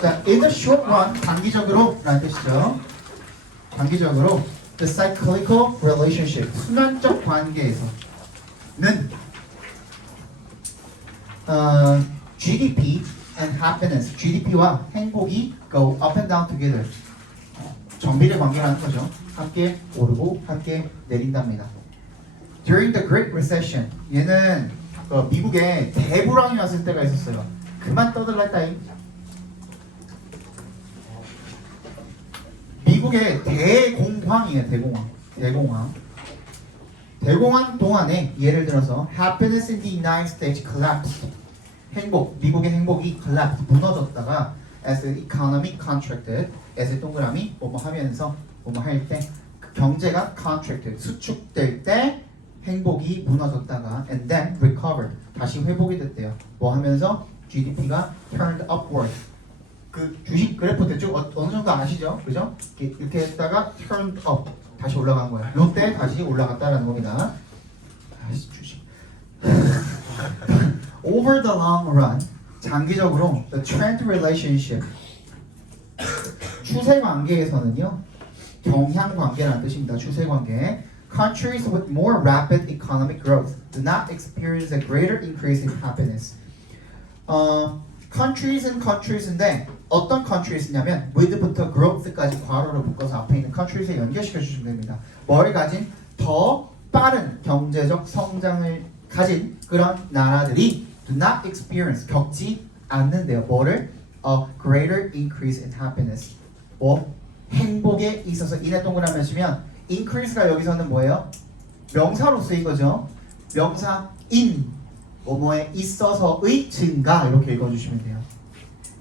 자, in the short run, 단기적으로 라는 뜻이죠. 단기적으로 the cyclical relationship, 순환적 관계에서는 GDP and happiness, GDP와 행복이 go up and down together. 정비례 관계라는 거죠. 함께 오르고 함께 내린답니다. During the Great Recession, 얘는 미국에 대불황이 왔을 때가 있었어요. 그만 떠들랬다잉. 미국의 대공황이에요. 대공황 동안에 예를 들어서 happiness in the United States collapsed. 미국의 행복이 collapsed, 무너졌다가 as the economy contracted, as 동그라미 뭐뭐 하면서 뭐뭐 할 때 경제가 contracted, 수축될 때 행복이 무너졌다가 and then recovered, 다시 회복이 됐대요. 뭐 하면서 GDP가 turned upward. 그 주식 그래프 대충 어느 정도 아시죠? 그죠? 이렇게 했다가 turned up, 다시 올라간 거예요. 이때 다시 올라갔다라는 겁니다. 다시 주식. Over the long run, 장기적으로 the trend relationship, 추세 관계에서는요, 경향 관계라는 뜻입니다. 추세 관계. Countries with more rapid economic growth do not experience a greater increase in happiness. countries인데 어떤 countries냐면 with부터 growth까지 괄호로 묶어서 앞에 있는 countries에 연결시켜 주시면 됩니다. 뭘 가진 더 빠른 경제적 성장을 가진 그런 나라들이 do not experience, 겪지 않는데요. 뭐를? A greater increase in happiness. 뭐? 행복에 있어서 인의 동그라미 하시면 increase가 여기서는 뭐예요? 명사로 쓰인 거죠. 명사 in, 뭐뭐에 있어서의 증가, 이렇게 읽어주시면 돼요.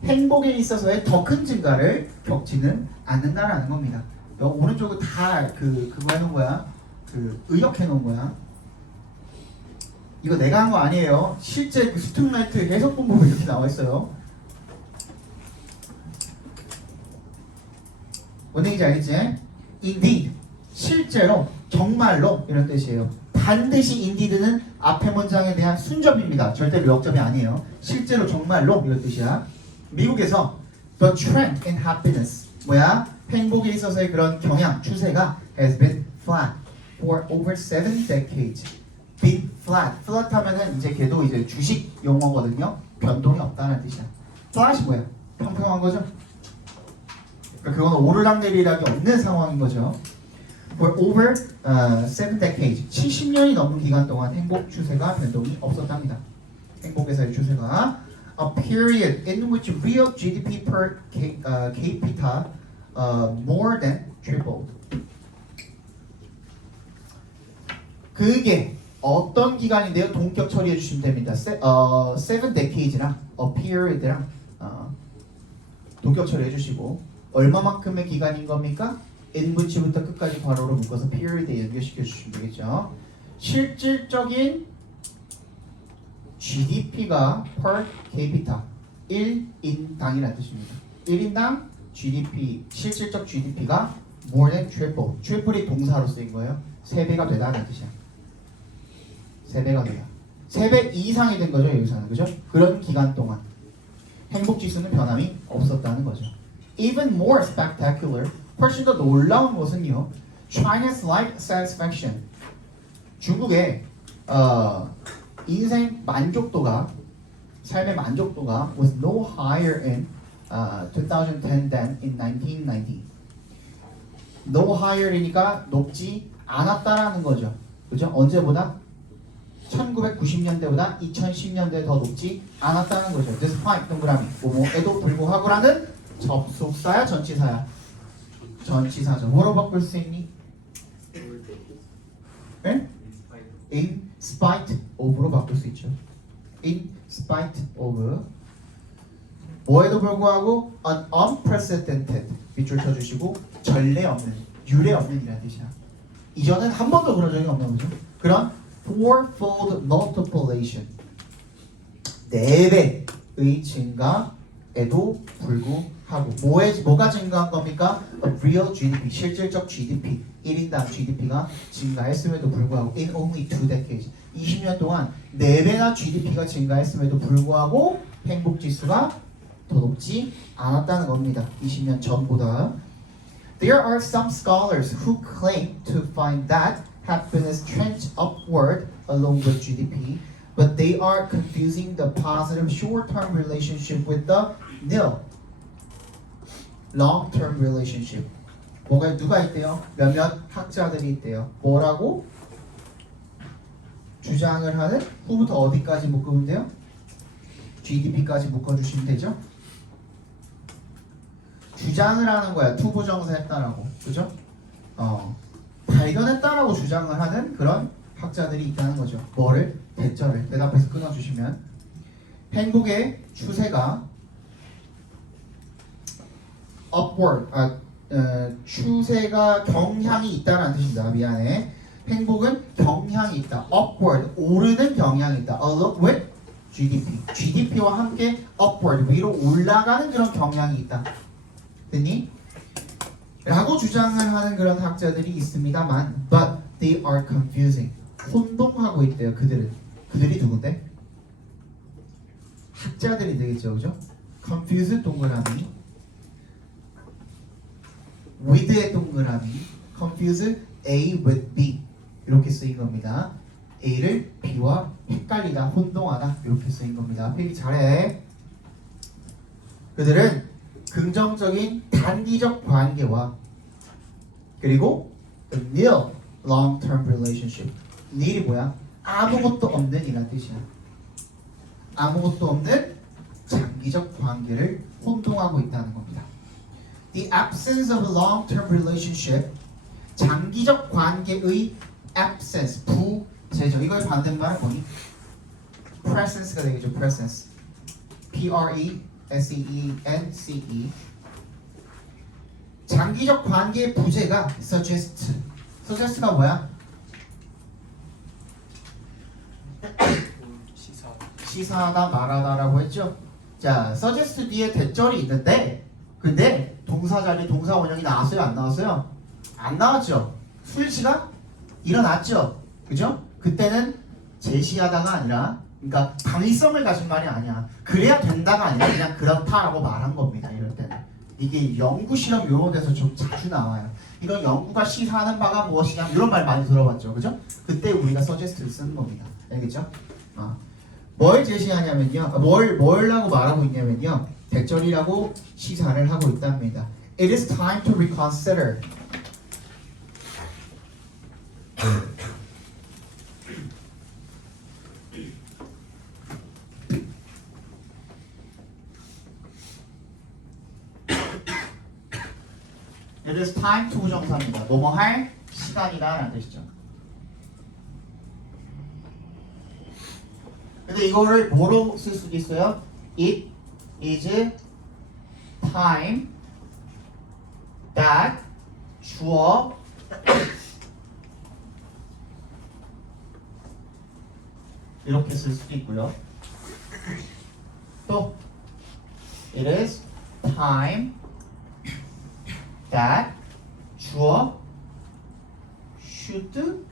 행복에 있어서의 더 큰 증가를 겪지는 않는다라는 겁니다. 오른쪽은 다 그거 해놓은 거야. 의역해 놓은 거야. 이거 내가 한 거 아니에요. 실제 그 스튜던트 해석 공부가 이렇게 나와 있어요. 뭔 얘기인지 알겠지? Indeed, 실제로, 정말로 이런 뜻이에요. 반드시 indeed는 앞에 문장에 대한 순접입니다. 절대로 역접이 아니에요. 실제로, 정말로 이런 뜻이야. 미국에서 the trend in happiness, 뭐야? 행복에 있어서의 그런 경향, 추세가 has been flat for over 7 decades. been flat. flat 하면은 이제 걔도 이제 주식 용어거든요. 변동이 없다는 뜻이야. flat이 뭐야? 평평한 거죠? 그러니까 그건 오르락내리락이 없는 상황인 거죠. For over 7 decades, 70년이 넘는 기간 동안 행복 추세가 변동이 없었답니다. 행복에서의 추세가 a period in which real GDP per capita more than tripled. 그게 어떤 기간인데요? 동격 처리해 주시면 됩니다. 7 decades랑 a period랑 동격 처리해 주시고 얼마만큼의 기간인 겁니까? in which부터 끝까지 괄호로 묶어서 period에 연결시켜 주시면 되겠죠. 실질적인 GDP가 per capita 1인당이라는 뜻입니다. 1인당 GDP, 실질적 GDP가 more than triple. triple이 동사로 쓰인 거예요. 3배가 되다는 뜻이야. 3배가 되다. 3배 이상이 된 거죠, 여기서는. 그죠? 그런 기간 동안 행복 지수는 변함이 없었다는 거죠. Even more spectacular, 훨씬 더 놀라운 것은요, China's life satisfaction, 중국의 인생 만족도가, 삶의 만족도가 was no higher in 2010 than in 1990. No higher이니까 높지 않았다라는 거죠. 그죠? 언제보다? 1990년대보다 2010년대에 더 높지 않았다는 거죠. Despite 동그라미 뭐뭐에도 불구하고라는 접속사야 전치사야? 전치사죠. 뭐로 바꿀 수 있니? 네? In spite of로 바꿀 수 있죠. In spite of 뭐에도 불구하고 an unprecedented 밑줄 쳐주시고 전례 없는, 유례 없는 이라는 뜻이야. 이전엔 한 번도 그런 적이 없는 거죠. 그런 fourfold multiplication 4배의 증가 에도 불구하고 뭐가 증가한 겁니까? A real GDP, 실질적 GDP, 1인당 GDP가 증가했음에도 불구하고 in only 2 decades, 20년 동안 4배나 GDP가 증가했음에도 불구하고 행복지수가 더 높지 않았다는 겁니다. 20년 전보다. There are some scholars who claim to find that happiness trends upward along with GDP, but they are confusing the positive short-term relationship with the nil long-term relationship. 누가 있대요? 몇몇 학자들이 있대요. 뭐라고? 주장을 하는 후부터 어디까지 묶으면 돼요? GDP까지 묶어주시면 되죠? 주장을 하는 거야. 투부정사했다라고. 그죠? 발견했다라고 주장을 하는 그런 학자들이 있다는 거죠. 뭐를? 대절을 대답해서 끊어주시면 행복의 추세가 upward, 추세가 경향이 있다는 뜻입니다. 미안해. 행복은 경향이 있다. upward, 오르는 경향이 있다. along with GDP, GDP와 함께 upward, 위로 올라가는 그런 경향이 있다. 됐니? 라고 주장을 하는 그런 학자들이 있습니다만 but they are confusing, 혼동하고 있대요. 그들이 누군데? 학자들이 되겠죠. 그죠? confuse 동그라미, with의 동그라미, confuse A with B 이렇게 쓰인 겁니다. A를 B와 헷갈리다, 혼동하다 이렇게 쓰인 겁니다. 필기 잘해. 그들은 긍정적인 단기적 관계와 그리고 the nil long-term relationship, nil이 뭐야? 아무것도 없는 이란 뜻이야. 아무것도 없는 장기적 관계를 혼동하고 있다는 겁니다. The absence of a long-term relationship, 장기적 관계의 absence, 부재적. 이걸 반대말은 뭐니? presence가 되겠죠. presence, P-R-E-S-E-N-C-E. 장기적 관계의 부재가 suggest가 뭐야? 시사하다, 말하다라고 했죠. 자, suggest 뒤에 대절이 있는데, 근데 동사 자리, 동사 원형이 나왔어요? 안 나왔어요? 안 나왔죠. 수일치가 일어났죠. 그죠? 그때는 제시하다가 아니라, 그러니까 당위성을 가진 말이 아니야. 그래야 된다가 아니라 그냥 그렇다라고 말한 겁니다. 이럴 때는. 이게 연구 실험 이런 데서 좀 자주 나와요. 이런 연구가 시사하는 바가 무엇이냐 이런 말 많이 들어봤죠. 그죠? 그때 우리가 suggest를 쓰는 겁니다. 알겠죠? 뭘 제시하냐면요. 뭘라고 말하고 있냐면요. 대절이라고 시사를 하고 있답니다. It is time to reconsider. It is time to 부정사입니다. 뭐뭐 할 시간이다 라는 뜻이죠. 근데 이거를 뭐로 쓸 수도 있어요? It is time that 주어 이렇게 쓸 수도 있고요. 또 It is time that 주어 should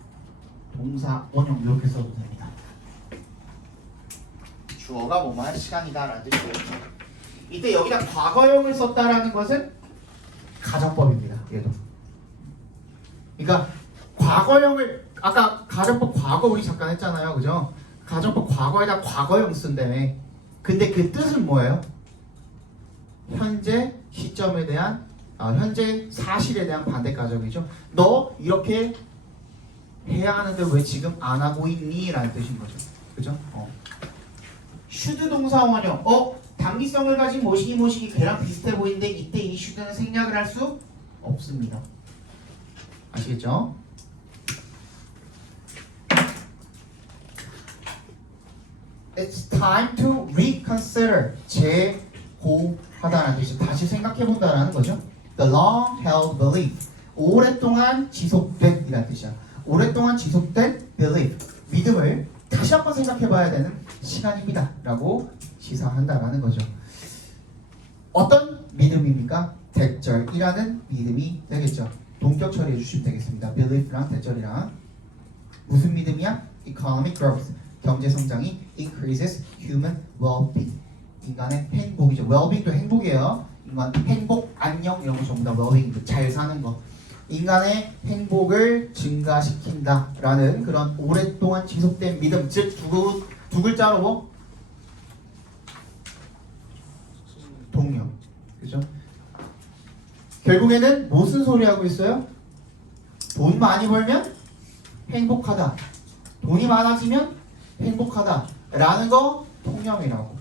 동사 원형 이렇게 써도 됩니다. 주어가 뭐뭐 할 시간이다 라는 뜻이겠죠. 이때 여기다 과거형을 썼다라는 것은 가정법입니다. 얘도. 그러니까 과거형을 아까 가정법 과거 우리 잠깐 했잖아요. 그죠? 가정법 과거에다 과거형 쓴다며. 근데 그 뜻은 뭐예요? 현재 시점에 대한 현재 사실에 대한 반대 가정이죠. 너 이렇게 해야 하는데 왜 지금 안 하고 있니? 라는 뜻인 거죠. 그죠? should 동사 원형. 단기성을 가진 모시기 걔랑 비슷해 보이는데 이때 이 should는 생략을 할 수 없습니다. 아시겠죠? It's time to reconsider. 재고하다라는 뜻이 다시 생각해본다라는 거죠. The long-held belief. 오랫동안 지속된 이라는 뜻이야. 오랫동안 지속된 belief. 믿음을 다시 한번 생각해봐야 되는 시간입니다. 라고 시사한다라는 거죠. 어떤 믿음입니까? 대절이라는 믿음이 되겠죠. 동격 처리해 주시면 되겠습니다. Belief랑 대절이랑 무슨 믿음이야? Economic growth, 경제 성장이 increases human well-being, 인간의 행복이죠. well-being도 행복이에요. 인간 행복, 안녕 이런 거 전부 다 well-being, 잘 사는 거. 인간의 행복을 증가시킨다라는 그런 오랫동안 지속된 믿음, 즉 두 글자로 동력, 그죠? 결국에는 무슨 소리 하고 있어요? 돈 많이 벌면 행복하다. 돈이 많아지면 행복하다라는 거 통념이라고.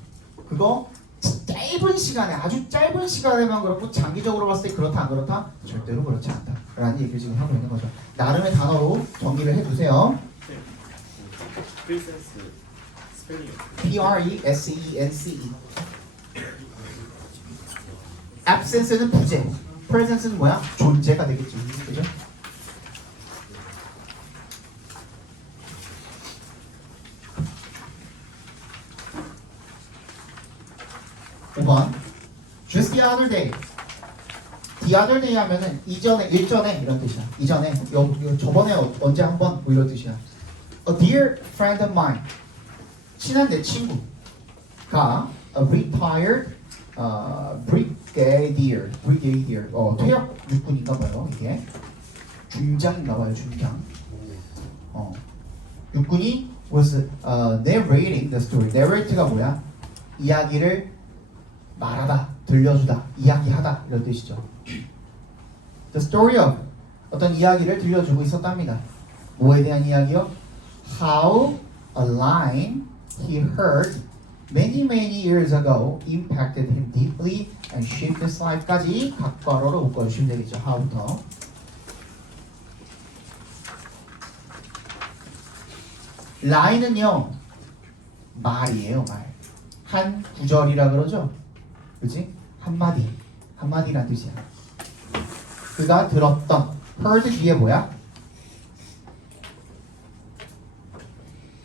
그거 짧은 시간에, 아주 짧은 시간에만 그렇고 장기적으로 봤을 때 그렇다 안 그렇다? 절대로 그렇지 않다 라는 얘기를 지금 하고 있는 거죠. 나름의 단어로 정리를 해두세요. 프리센스 스펠링 P-R-E-S-E-N-C-E. absence는 부재, presence는 뭐야? 존재가 되겠죠. 그죠? (5번) just the other day. the other day 하면은 이전에, 일전에 이런 뜻이야. 이전에, 저번에 언제 한번 뭐 이런 뜻이야. A dear friend of mine, 친한 내 친구가 a retired brigadier, 퇴역 육군인가 봐요. 이게 중장인가 봐요. 중장. 육군이 was narrating the story. narrate가 뭐야? 이야기를 말하다, 들려주다, 이야기하다 이런 뜻이죠. The story of, 어떤 이야기를 들려주고 있었답니다. 뭐에 대한 이야기요? How a line he heard many years ago impacted him deeply and shaped his life까지 각괄호로 묶어주시면 되겠죠. how부터. line은요 말이에요. 말. 한 구절이라 그러죠. 그치? 한마디란 뜻이야. 그가 들었던 heard 뒤에 뭐야?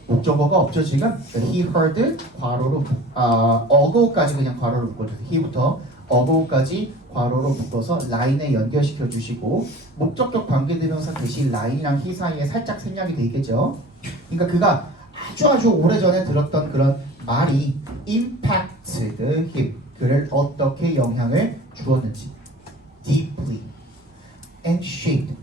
목적어가 없죠 지금. He heard 괄호로 ago까지 그냥 괄호로 묶어주세요. he부터 ago까지 괄호로 묶어서 라인에 연결시켜 주시고 목적격 관계대명사 대신 라인이랑 he 사이에 살짝 생략이 돼 있겠죠. 그러니까 그가 아주 오래전에 들었던 그런 말이 impacted him, 그를 어떻게 영향을 주었는지, deeply and shaped,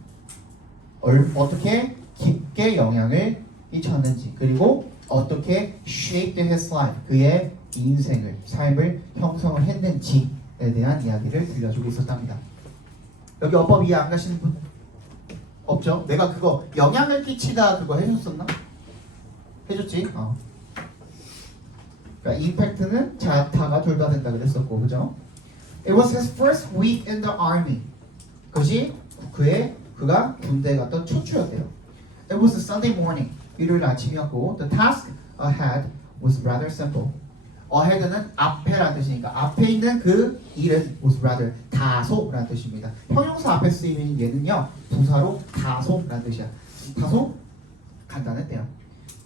어떻게 깊게 영향을 미쳤는지, 그리고 어떻게 shaped his life, 그의 인생을, 삶을 형성을 했는지에 대한 이야기를 들려주고 있었답니다. 여기 어법 이해 안 가시는 분? 없죠? 내가 그거 영향을 끼치다 그거 해줬었나? 해줬지? 그러니까 임팩트는 자타가 둘 다 된다 그랬었고, 그죠? It was his first week in the army. 그것이 그가 군대에 갔던 첫 주였대요. It was a Sunday morning. 일요일 아침이었고, the task ahead was rather simple. ahead는 앞에라는 뜻이니까 앞에 있는 그 일은 was rather 다소라는 뜻입니다. 형용사 앞에 쓰이는 얘는요 부사로 다소라는 뜻이야. 다소 간단했대요.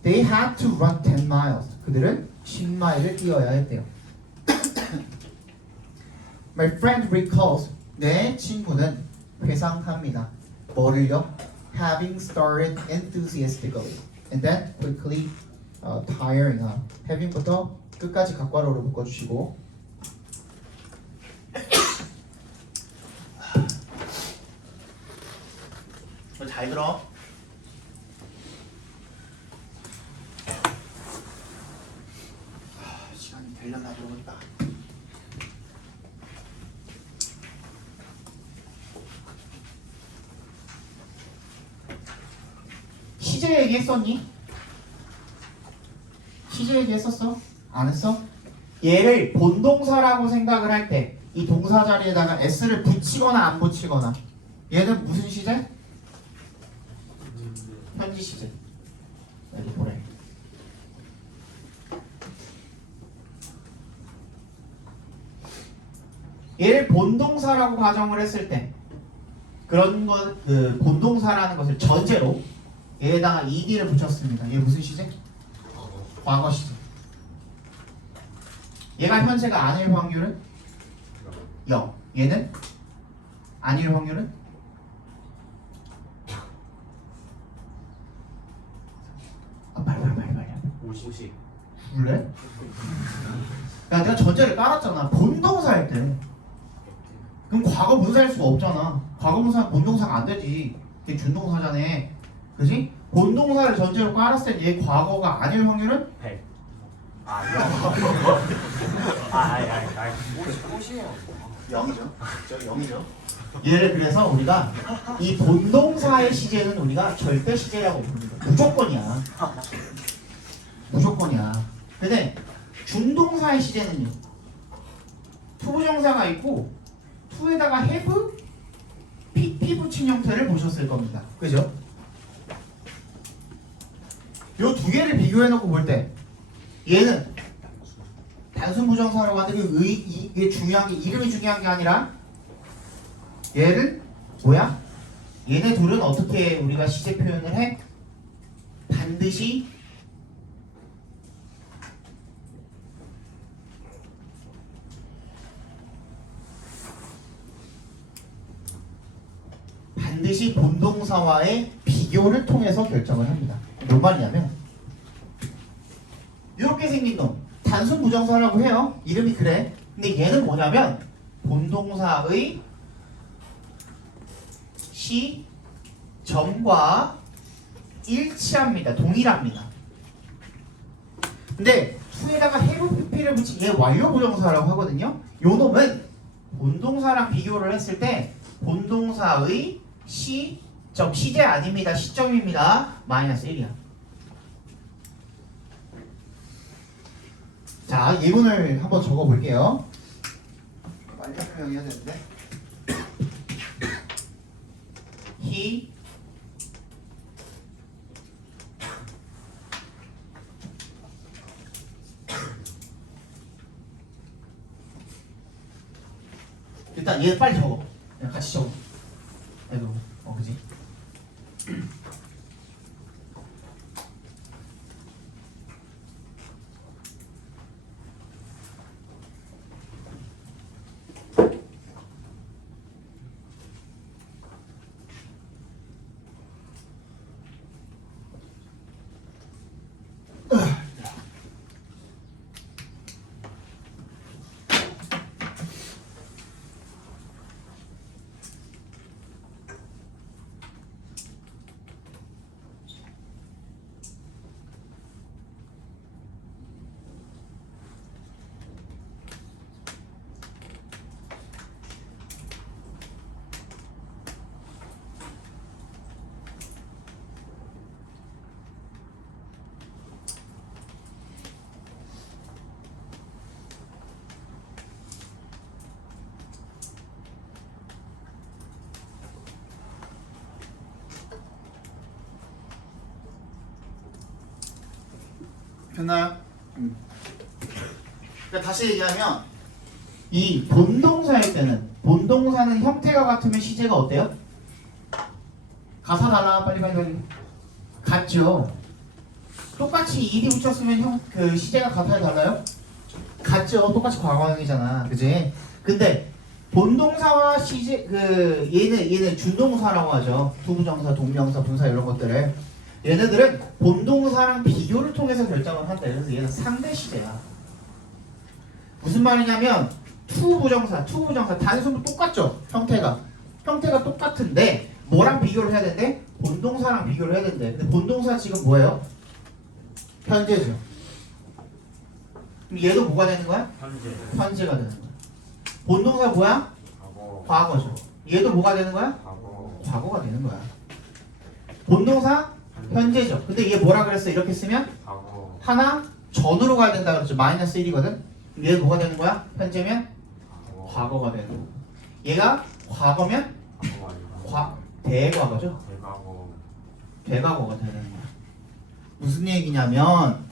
They had to run 10 miles. 그들은 10마일을 뛰어야 했대요. My friend recalls. 내 친구는 회상합니다. 뭐를요? Having started enthusiastically and then quickly tiring out. having부터 끝까지 각괄호로 묶어주시고 잘 들어. 시간이 되려나 모르겠다. 시제 얘기했었니? 시제 얘기했었어? 안 했어? 얘를 본동사라고 생각을 할 때 이 동사 자리에다가 s를 붙이거나 안 붙이거나 얘는 무슨 시제? 현지 시제. 여기 보래. 얘를 본동사라고 가정을 했을 때 그런 것, 그 본동사라는 것을 전제로 얘에다가 ed를 붙였습니다. 얘 무슨 시제? 과거 시제. 얘가 현재가 아닐 확률은 0. 얘는 아닐 확률은 빨리. 50. 그래? 야 내가 전제를 깔았잖아. 본동사 할 때. 그럼 과거 분사 할 수가 없잖아. 과거 분사 본동사가 안 되지. 이게 준동사잖아. 그지? 본동사를 전제로 깔았을 때 얘 과거가 아닐 확률은 100. 아, 0. 아이. 50이에요. 0이죠. 저 0이죠. 얘를 그래서 우리가 이 본동사의 시제는 우리가 절대 시제라고 부릅니다. 무조건이야. 무조건이야. 근데 준동사의 시제는요. 투부정사가 있고 투에다가 have, pp 붙인 형태를 보셨을 겁니다. 그죠? 요 두 개를 비교해 놓고 볼 때 얘는 단순 부정사라고 하는데 이게 중요한 게 이름이 중요한 게 아니라 얘를 뭐야? 얘네 둘은 어떻게 우리가 시제 표현을 해? 반드시 본동사와의 비교를 통해서 결정을 합니다. 뭔 말이냐면 이렇게 생긴 놈 단순 부정사라고 해요. 이름이 그래. 근데 얘는 뭐냐면 본동사의 시점과 일치합니다. 동일합니다. 근데 수에다가 have pp를 붙인 얘 완료 부정사라고 하거든요. 요 놈은 본동사랑 비교를 했을 때 본동사의 시점, 시제 아닙니다. 시점입니다. 마이너스 1이야. 자, 예문을 한번 적어볼게요. 빨리 설명해야 되는데. He 일단 얘 빨리 적어. 그냥 같이 적어. 아이고, 그지? 됐나요? 그러니까 다시 얘기하면 이 본동사일 때는 본동사는 형태가 같으면 시제가 어때요? 가사 달라 빨리 같죠. 똑같이 ed 붙였으면 그 시제가 같아요 달라요? 같죠. 똑같이 과거형이잖아, 그지? 근데 본동사와 시제 그 얘는 준동사라고 하죠. 투부정사, 동명사, 분사 이런 것들을 얘네들은 본동사랑 비교를 통해서 결정을 한다. 그래서 얘는 상대 시제야. 무슨 말이냐면 투부정사 단순 똑같죠. 형태가 똑같은데 뭐랑 비교를 해야 되는데 본동사랑 비교를 해야 되는데 근데 본동사 지금 뭐예요? 현재죠. 그럼 얘도 뭐가 되는 거야? 현재가 되는 거야. 본동사 뭐야? 과거죠. 얘도 뭐가 되는 거야? 과거가 되는 거야. 본동사 현재죠. 근데 얘 뭐라 그랬어? 이렇게 쓰면 하나 전으로 가야 된다 그랬죠. 마이너스 1이거든. 얘 뭐가 되는 거야? 현재면 과거가 되는 거야. 얘가 과거면 대과거죠. 대과거가 되는 거야. 무슨 얘기냐면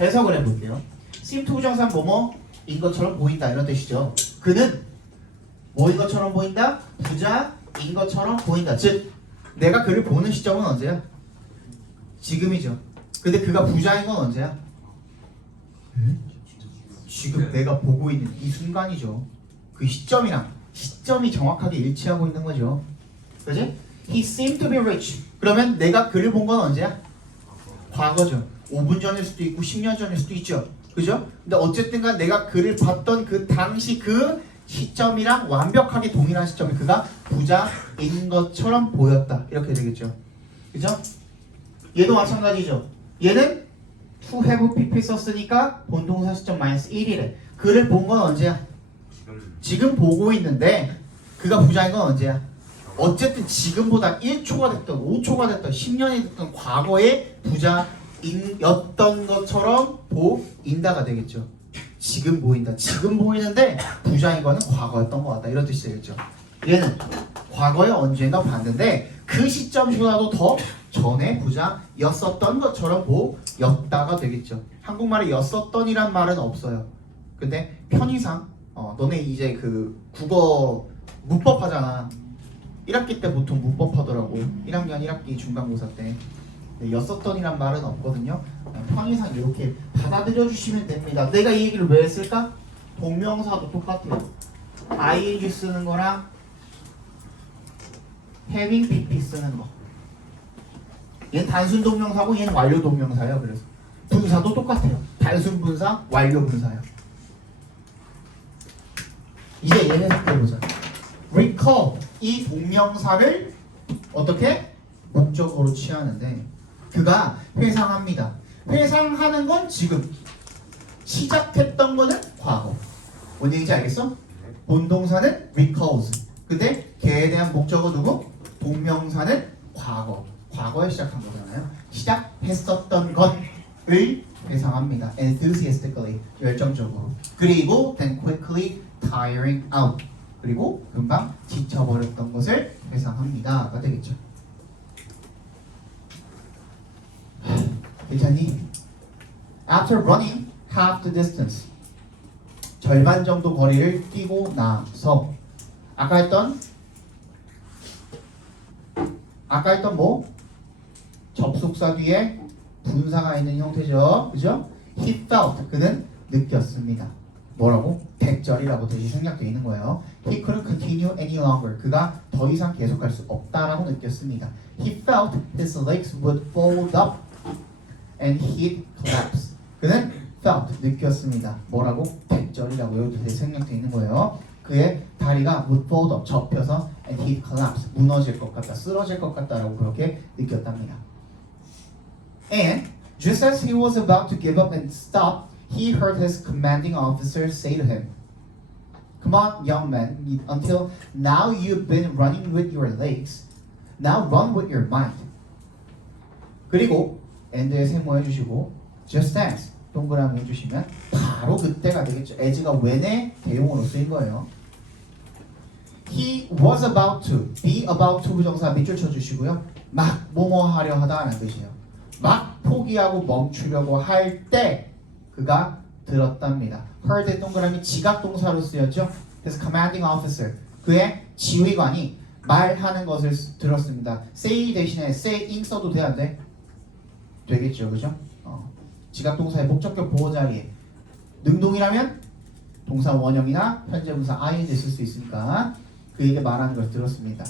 해석을 해볼게요. 심투부정사 뭐뭐인 것처럼 보인다 이런 뜻이죠. 그는 뭐인 것처럼 보인다? 부자인 것처럼 보인다. 즉 내가 그를 보는 시점은 언제야? 지금이죠. 근데 그가 부자인 건 언제야? 지금 내가 보고 있는 이 순간이죠. 그 시점이 정확하게 일치하고 있는 거죠. 그지? He seemed to be rich. 그러면 내가 그를 본 건 언제야? 과거죠. 5분 전일 수도 있고 10년 전일 수도 있죠. 그죠? 근데 어쨌든간 내가 그를 봤던 그 당시 그 시점이랑 완벽하게 동일한 시점에 그가 부자인 것처럼 보였다. 이렇게 되겠죠. 그죠? 얘도 마찬가지죠. 얘는 to have pp 썼으니까 본동사 시점 마이너스 1이래. 그를 본 건 언제야? 지금 보고 있는데 그가 부자인 건 언제야? 어쨌든 지금보다 1초가 됐던 5초가 됐던 10년이 됐던 과거의 부자였던 것처럼 보인다가 되겠죠. 지금 보인다. 지금 보이는데 부자인 거는 과거였던 것 같다. 이런 뜻이 되겠죠. 얘는 과거에 언젠가 봤는데 그 시점보다도 더 전에 부자였었던 것처럼 보였다가 되겠죠. 한국말에 였었던이란 말은 없어요. 근데 편의상 너네 이제 그 국어 문법 하잖아. 1학기 때 보통 문법 하더라고. 1학년 1학기 중간고사 때. 였었던이란 말은 없거든요. 편의상 이렇게 받아들여 주시면 됩니다. 내가 이 얘기를 왜 했을까? 동명사도 똑같아요. ing 쓰는 거랑 having pp 쓰는 거. 얘는 단순 동명사고 얘는 완료 동명사예요. 그래서 분사도 똑같아요. 단순 분사, 완료 분사예요. 이제 얘 해석해보자. recall 이 동명사를 어떻게? 목적어로 취하는데 그가 회상합니다. 회상하는 건 지금 시작했던 거는 과거. 뭔 얘기인지 알겠어? 본동사는 recalls. 근데 걔에 대한 목적어 누구? 동명사는 과거. 과거에 시작한 거잖아요. 시작했었던 것을 회상합니다. enthusiastically 열정적으로. 그리고 then quickly tiring out. 그리고 금방 지쳐버렸던 것을 회상합니다가 되겠죠. 괜찮니? After running half the distance 절반 정도 거리를 뛰고 나서 아까 했던 뭐? 접속사 뒤에 분사가 있는 형태죠. 그죠? He felt 그는 느꼈습니다. 뭐라고? 대절이라고 대신 생략되어 있는 거예요. He couldn't continue any longer. 그가 더 이상 계속할 수 없다라고 느꼈습니다. He felt his legs would fold up and he'd collapse. 그는 felt 느꼈습니다. 뭐라고? 대절이라고 여기 대신 생략되어 있는 거예요. 그의 다리가 would fold up 접혀서 and he'd collapse 무너질 것 같다, 쓰러질 것 같다라고 그렇게 느꼈답니다. And just as he was about to give up and stop, he heard his commanding officer say to him, "Come on, young man, until now you've been running with your legs. Now run with your mind." 그리고 and에 세모해 주시고 just as 동그라미 해주시면 바로 그때가 되겠죠. as가 when의 대용어로 쓰인 거예요. He was about to, be about to 부정사 밑줄 쳐주시고요. 막 뭐뭐 하려 하다라는 뜻이에요. 막 포기하고 멈추려고 할 때 그가 들었답니다. heard의 동그라미 지각동사로 쓰였죠. 그래서 commanding officer 그의 지휘관이 말하는 것을 들었습니다. say 대신에 saying 써도 돼 안 돼? 되겠죠, 그죠? 지각동사의 목적격 보호 자리에 능동이라면 동사 원형이나 현재분사 ing 쓸 수 있으니까 그에게 말하는 걸 들었습니다.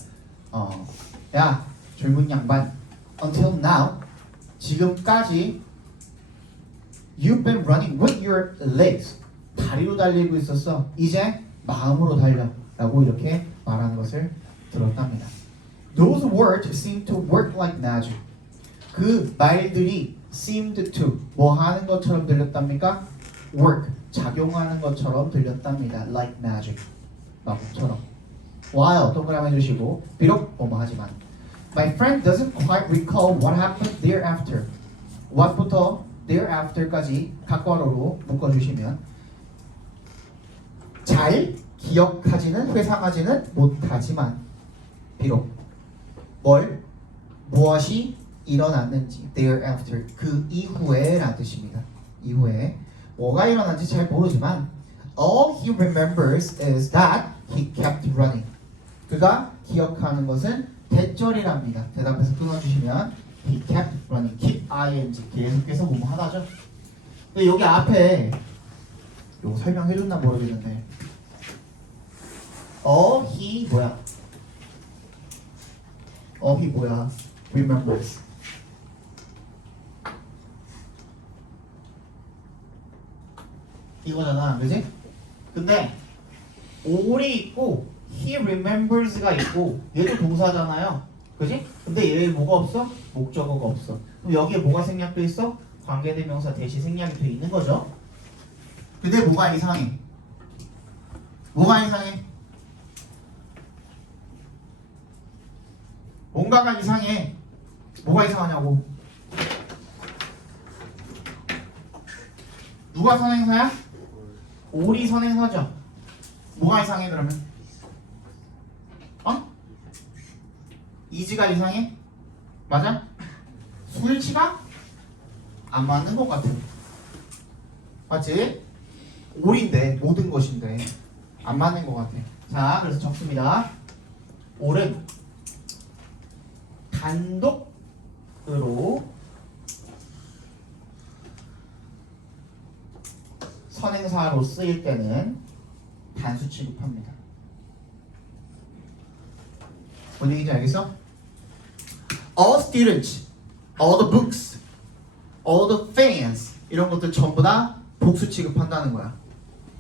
야 젊은 양반, until now 지금까지 you've been running with your legs 다리로 달리고 있었어. 이제 마음으로 달려라고 이렇게 말하는 것을 들었답니다. Those words seemed to work like magic. 그 말들이 seemed to 뭐 하는 것처럼 들렸답니까? work 작용하는 것처럼 들렸답니다. like magic 마법처럼. while 동그라미 해주시고 비록 뭐뭐하지만 my friend doesn't quite recall what happened thereafter. what부터 thereafter까지 각괄호로 묶어주시면 잘 기억하지는 회상하지는 못하지만 비록 무엇이 일어났는지 thereafter 그 이후에 라는 뜻입니다. 이후에 뭐가 일어났는지 잘 모르지만 all he remembers is that he kept running. 그가 기억하는 것은 대절이랍니다. 대답해서 끊어주시면 he kept running. keep ing 계속해서 뭐뭐 하다죠. 근데 여기 앞에 이거 설명해줬나 모르겠는데 he 뭐야? he 뭐야? remembers 이거잖아, 그지? 근데 all이 있고 he remembers가 있고 얘도 동사잖아요, 그지? 근데 얘 뭐가 없어? 목적어가 없어. 그럼 여기에 뭐가 생략돼 있어? 관계대명사 대시 생략이 돼 있는 거죠. 근데 뭐가 이상해? 뭐가 이상해? 뭔가가 이상해. 뭐가 이상하냐고. 누가 선행사야? 올이 선행사죠. 뭐가 이상해 그러면? 이지가 이상해? 맞아? 수일치가 안 맞는 것 같아. 맞지? 올인데 모든 것인데 안 맞는 것 같아. 자, 그래서 적습니다. 올은 단독으로 선행사로 쓰일 때는 단수 취급합니다. 뭔 얘기인지 알겠어? All students, all the books, all the fans 이런 것들 전부 다 복수 취급한다는 거야.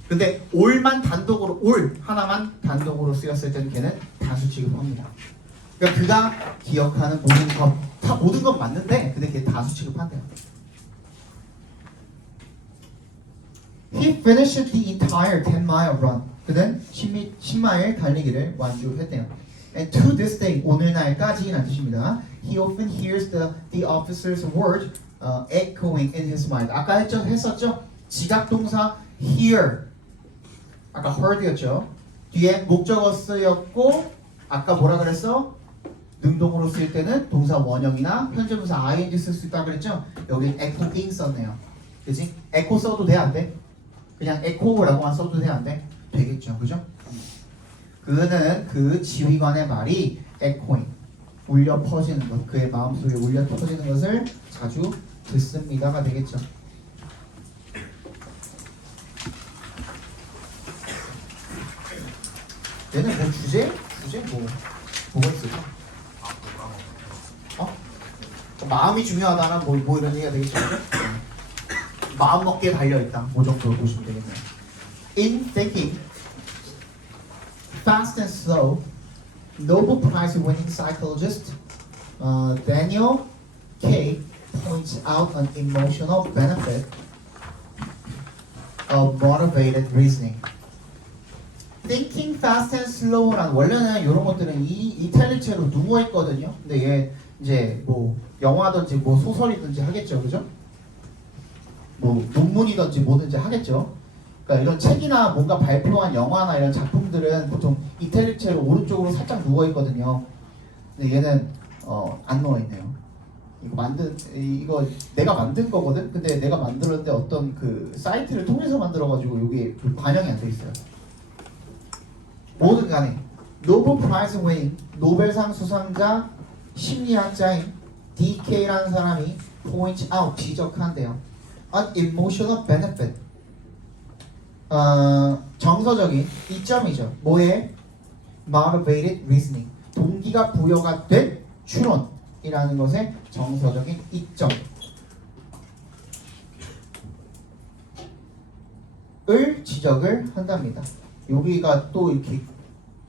근데 올만 단독으로 올 하나만 단독으로 쓰였을 때는 걔는 단수 취급합니다. 그러니까 그가 기억하는 모든 것, 다 모든 건 맞는데 근데 걔 다수 취급한대요. He finished the entire 10-mile run. 그는 10마일 달리기를 완주했대요. And to this day, 오늘날까지라는 뜻입니다. He often hears the officer's word echoing in his mind. 아까 했었죠? 지각동사 hear. 아까 heard였죠. 뒤에 목적어 쓰였고 아까 뭐라 그랬어? 능동으로 쓸 때는 동사 원형이나 현재분사 ing 쓸 수 있다고 그랬죠? 여기 echoing 썼네요. 그치? echo 써도 돼? 안 돼? 그냥 echo라고만 써도 돼? 안 돼? 되겠죠. 그죠? 그는 그 지휘관의 말이 echoing 울려 퍼지는 것, 그의 마음속에 울려 퍼지는 것을 자주 듣습니다가 되겠죠. 얘는 뭐 주제 뭐가 있을까? 마음이 중요하다나 뭐 이런 얘기가 되겠죠. 마음 먹기에 달려 있다. 뭐 정도로 보시면 되겠네요. In thinking, fast and slow, Nobel Prize-winning psychologist Daniel K. points out an emotional benefit of motivated reasoning. Thinking fast and slow란 원래는 이런 것들은 이탈리체로 누워 있거든요. 근데 얘 이제 뭐 영화든지 뭐 소설이든지 하겠죠, 그죠? 뭐 논문이든지 뭐든지 하겠죠. 그러니까 이런 책이나 뭔가 발표한 영화나 이런 작품들은 보통 이탈리체로 오른쪽으로 살짝 누워 있거든요. 근데 얘는 안 누워 있네요. 이거 내가 만든 거거든. 근데 내가 만들었는데 어떤 그 사이트를 통해서 만들어가지고 여기 반영이 안 돼 있어요. 뭐든 간에 노벨 프라이즈 웨인 노벨상 수상자 심리학자인 DK라는 사람이 point out 지적한대요. An emotional benefit. 정서적인 이점이죠. 뭐에? motivated reasoning. 동기가 부여가 된 추론이라는 것의 정서적인 이점. 을 지적을 한답니다. 여기가 또 이렇게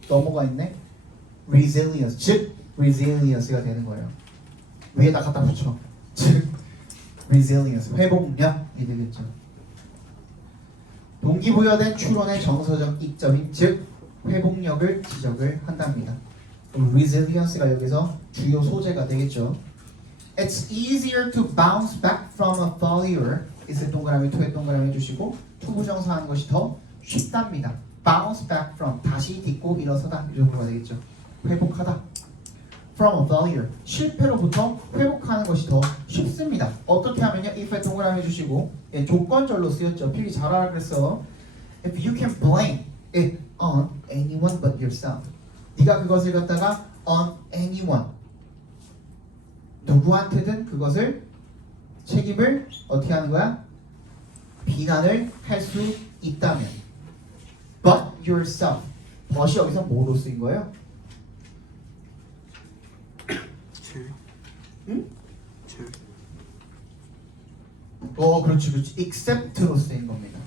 넘어가 있네. resilience, 즉 resilience가 되는 거예요. 위에다 갖다 붙여. 즉 resilience, 회복력이 되겠죠. 동기부여된 추론의 정서적 이점인 즉 회복력을 지적을 한답니다. resilience가 여기서 주요 소재가 되겠죠. It's easier to bounce back from a failure. 있을 동그라미 to에 동그라미 해주시고 투부정사하는 것이 더 쉽답니다. bounce back from 다시 딛고 일어서다 이 정도가 되겠죠. 회복하다. from a failure 실패로부터 회복하는 것이 더 쉽습니다. 어떻게 하면요? if에 동그라미 해주시고 조건절로 쓰였죠. 필히 잘 알아 그랬어. If you can blame it on anyone but yourself. 네가 그것을 갖다가 on anyone 누구한테든 그것을 책임을 어떻게 하는 거야? 비난을 할 수 있다면 but yourself but이 여기서 뭐로 쓰인 거예요? 7. 응? 7. 그렇지 그렇지 except로 쓰인 겁니다.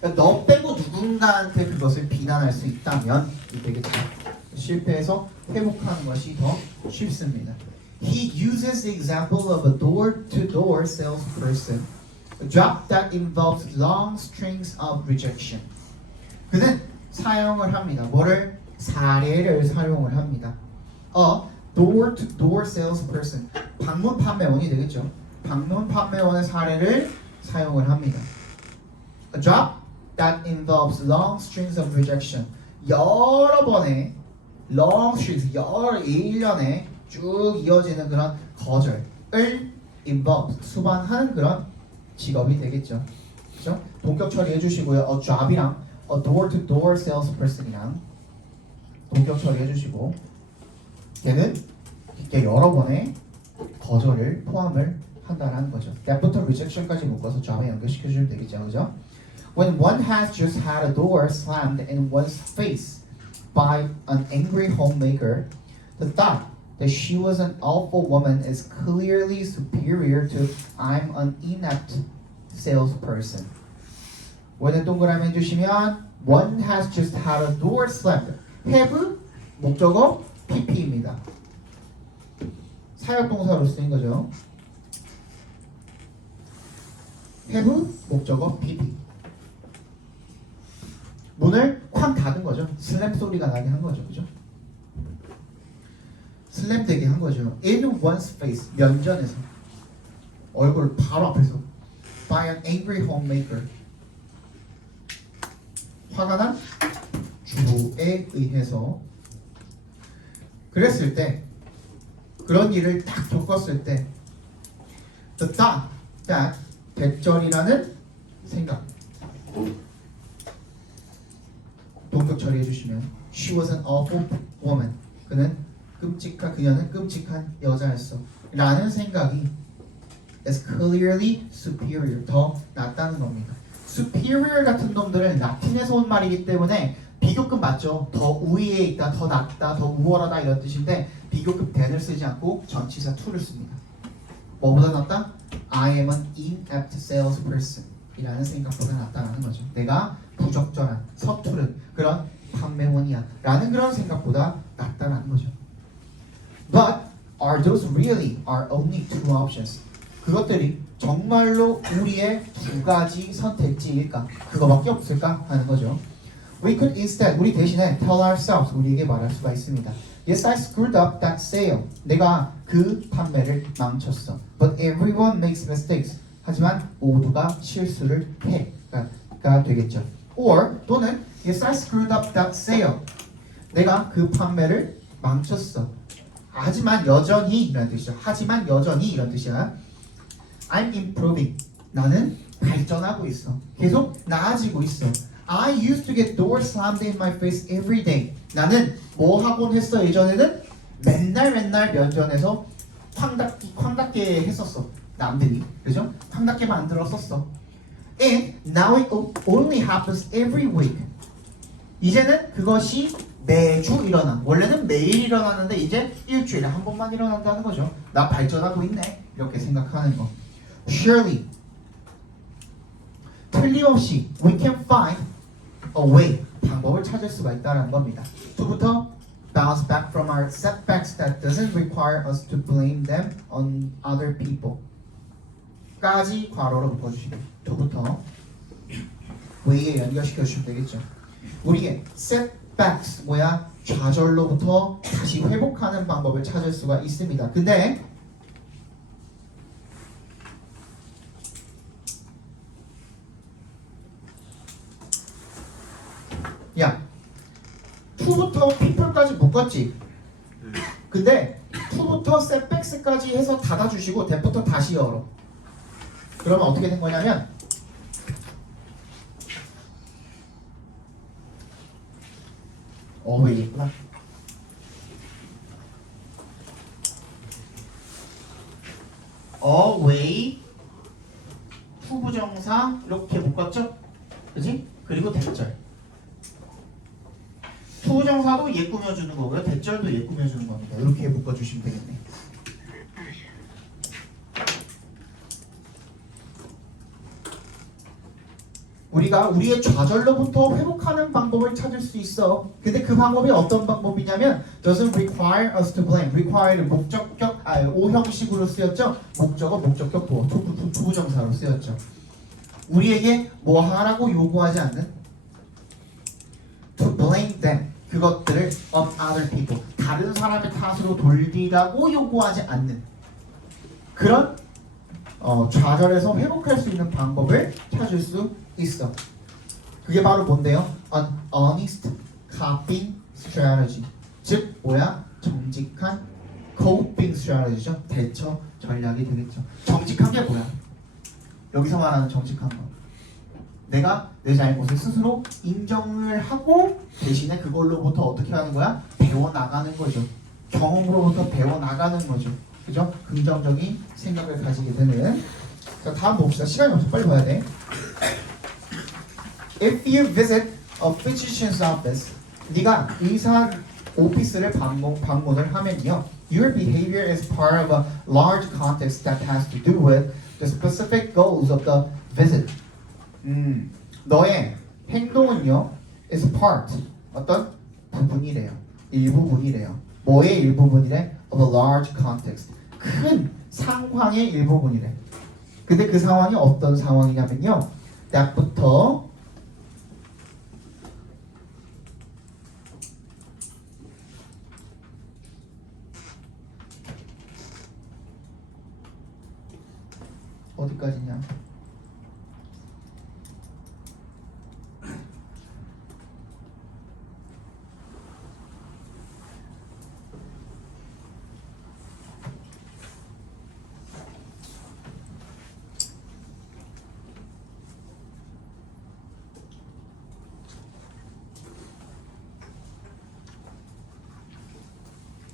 그러니까 너 빼고 누군가한테 그것을 비난할 수 있다면 이 되겠죠. 실패해서 회복하는 것이 더 쉽습니다. He uses the example of a door-to-door salesperson, a job that involves long strings of rejection. 그는 사용을 합니다. 뭐를? 사례를 사용을 합니다. A door-to-door salesperson, 방문 판매원이 되겠죠. 방문 판매원의 사례를 사용을 합니다. A job that involves long strings of rejection. 여러 번의 long strings, 여러 1년에 쭉 이어지는 그런 거절을 involve, 수반하는 그런 직업이 되겠죠. 그렇죠? 동격 처리해 주시고요. A job이랑 a door-to-door salesperson이랑 동격 처리해 주시고 걔는 이렇게 여러 번의 거절을 포함을 한다는 거죠. that부터 rejection까지 묶어서 job에 연결시켜 주시면 되겠죠. 그죠? When one has just had a door slammed in one's face by an angry homemaker, the thought that she was an awful woman is clearly superior to I'm an inept salesperson. When은 동그라미 해주시면 one has just had a door slammed. have 목적어 pp입니다. 사역동사로 쓰인 거죠. have 목적어 pp. 문을 쾅 닫은 거죠. 슬램 소리가 나게 한 거죠. 그죠? 슬램 되게 한 거죠. In one's face, 면전에서 얼굴 바로 앞에서 by an angry homemaker, 화가 난 주부에 의해서. 그랬을 때, 그런 일을 딱 겪었을 때 the thought that 대절이라는 생각, 동격 처리해 주시면 she was an awful woman, 그녀는 끔찍한 여자였어 라는 생각이 is clearly superior, 더 낫다는 겁니다. superior 같은 놈들은 라틴에서 온 말이기 때문에 비교급 맞죠? 더 우위에 있다, 더 낫다, 더 우월하다 이런 뜻인데 비교급 than을 쓰지 않고 전치사 to를 씁니다. 뭐보다 낫다? I am an inept salesperson 이라는 생각보다 낫다라는 거죠. 내가 부적절한, 서투른 그런 판매원이야 라는 그런 생각보다 낫다라는 거죠. But are those really our only two options? 그것들이 정말로 우리의 두 가지 선택지일까? 그거밖에 없을까? 하는 거죠. We could instead, 우리 대신에 tell ourselves, 우리에게 말할 수가 있습니다. Yes, I screwed up that sale. 내가 그 판매를 망쳤어. But everyone makes mistakes. 하지만 모두가 실수를 해가 되겠죠. Or 또는 Yes, I screwed up that sale. 내가 그 판매를 망쳤어. 하지만 여전히 이런 뜻이죠. 하지만 여전히 이런 뜻이야. I'm improving. 나는 발전하고 있어. 계속 나아지고 있어. I used to get doors slammed in my face every day. 나는 뭐 하곤 했어 예전에는 맨날 면전에서 쾅닫게 했었어. 남들이 그죠? 쾅닫게 만들었었어. And now it only happens every week. 이제는 그것이 매주 일어나. 원래는 매일 일어나는데 이제 일주일에 한 번만 일어난다는 거죠. 나 발전하고 있네. 이렇게 생각하는 거. Surely 틀림없이 we can find a way. 방법을 찾을 수가 있다는 겁니다. to부터 bounce back from our setbacks that doesn't require us to blame them on other people. 까지 괄호로 묶어주시고 to부터 way에 연결시켜 주시면 되겠죠. 우리의 setbacks 뭐야? 좌절로부터 다시 회복하는 방법을 찾을 수가 있습니다. 근데 야, to부터 people까지 묶었지. 근데 to부터 setbacks까지 해서 닫아주시고 that부터 다시 열어. 그러면 어떻게 된 거냐면 왜 있구나. away 투부정사 이렇게 묶었죠? 그지? 그리고 대절. 투부정사도 얘 꾸며주는 거고요. 대절도 얘 꾸며주는 겁니다. 이렇게 묶어주시면 되겠네. 우리가 우리의 좌절로부터 회복하는 방법을 찾을 수 있어. 근데 그 방법이 어떤 방법이냐면 doesn't require us to blame. require는 목적격, 오형식으로 쓰였죠. 목적어, 목적격, 보어, 투부정사로 쓰였죠. 우리에게 뭐 하라고 요구하지 않는 to blame them. 그것들을 on other people. 다른 사람의 탓으로 돌리라고 요구하지 않는 그런 좌절에서 회복할 수 있는 방법을 찾을 수 있어. 그게 바로 뭔데요? An honest coping strategy. 즉 뭐야? 정직한 coping strategy죠. 대처 전략이 되겠죠. 정직한 게 뭐야? 여기서 말하는 정직한 거. 내가 내 잘못을 스스로 인정을 하고 대신에 그걸로부터 어떻게 하는 거야? 배워나가는 거죠. 경험으로부터 배워나가는 거죠. 그죠? 긍정적인 생각을 가지게 되는. 자, 다음 봅시다. 시간이 없어. 빨리 봐야 돼. If you visit a physician's office, 네가 의사 오피스를 방문을 하면요, your behavior is part of a large context that has to do with the specific goals of the visit. 너의 행동은요, is part 어떤 부분이래요, 일부분이래요. 뭐의 일부분이래? Of a large context. 큰 상황의 일부분이래. 근데 그 상황이 어떤 상황이냐면요, that부터 어디까지냐?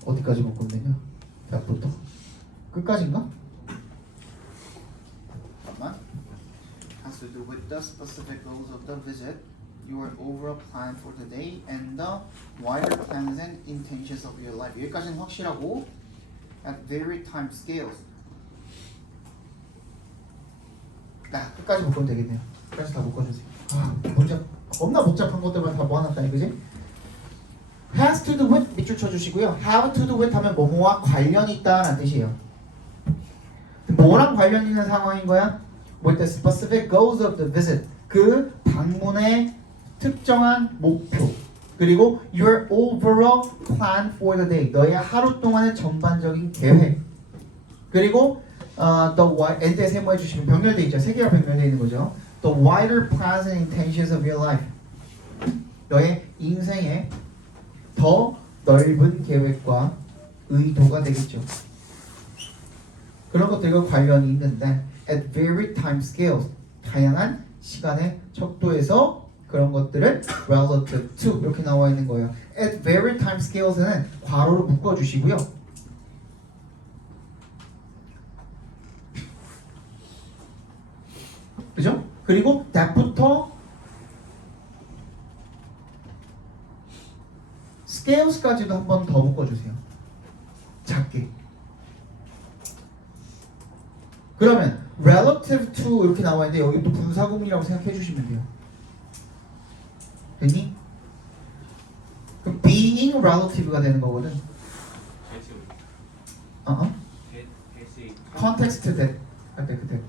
어디까지 볼 건데요? 대학부터 끝까지인가? 잠깐만. Has to do with the specific goals of the visit, your overall plan for the day, and the wider plans and intentions of your life. 여기까지는 확실하고 at very time scales. 나 끝까지 묶으면 되겠네요. 끝까지 다 묶어주세요. 문제 겁나 복잡한 것들만 다 모아놨다니, 그지? has to do with 밑줄 쳐주시고요. have to do with 하면 뭐뭐와 관련이 있다라는 뜻이에요. 뭐랑 관련 있는 상황인 거야? With the specific goals of the visit. 그 방문의 특정한 목표. 그리고 your overall plan for the day. 너의 하루 동안의 전반적인 계획. 그리고 the end에 세모해 주시면 병렬돼 있죠. 세 개가 병렬돼 있는 거죠. The wider plans and intentions of your life. 너의 인생의 더 넓은 계획과 의도가 되겠죠. 그런 것들과 관련이 있는데 at very time scales, 다양한 시간의 척도에서 그런 것들을 relative to 이렇게 나와 있는 거예요. at very time scales는 괄호로 묶어주시고요. 그죠? 그리고 that부터 scales까지도 한 번 더 묶어주세요. 작게. 그러면 relative to 이렇게 나와 있는데 여기 또 분사구문이라고 생각해 주시면 돼요. 됐니? 그럼 being relative가 되는 거거든. context that 할때 그때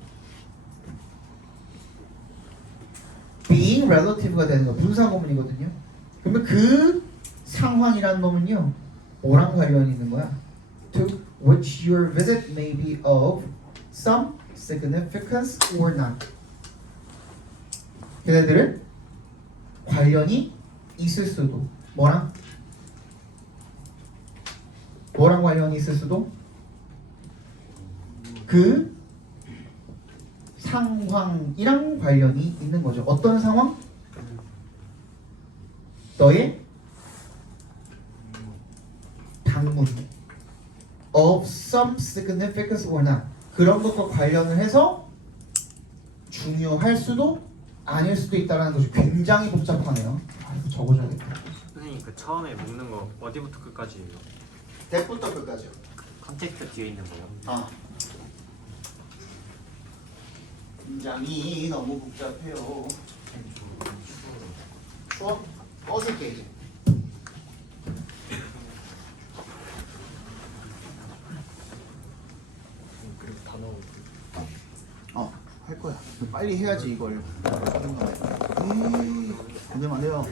being relative가 되는 거 분사구문이거든요. 그러면 그 상황이라는 놈은요 뭐랑 관련이 있는 거야? To which your visit may be of some significance or not. 걔네들은 관련이 있을 수도 뭐랑 관련이 있을 수도 그 상황이랑 관련이 있는 거죠. 어떤 상황? 너의 방문 of some significance or not. 그런 것과 관련을 해서 중요할 수도 아닐 수도 있다는 것이 굉장히 복잡하네요. 아, 이거 적어줘야겠다. 선생님 그 처음에 묶는 거 어디부터 끝까지예요? 대부터 끝까지요. 컨텍스트 뒤에 있는 거요? 아, 굉장히 너무 복잡해요. 추워? 꺼줄게 이제. 할 거야. 빨리 해야지 이걸. 안 되면 안 돼요.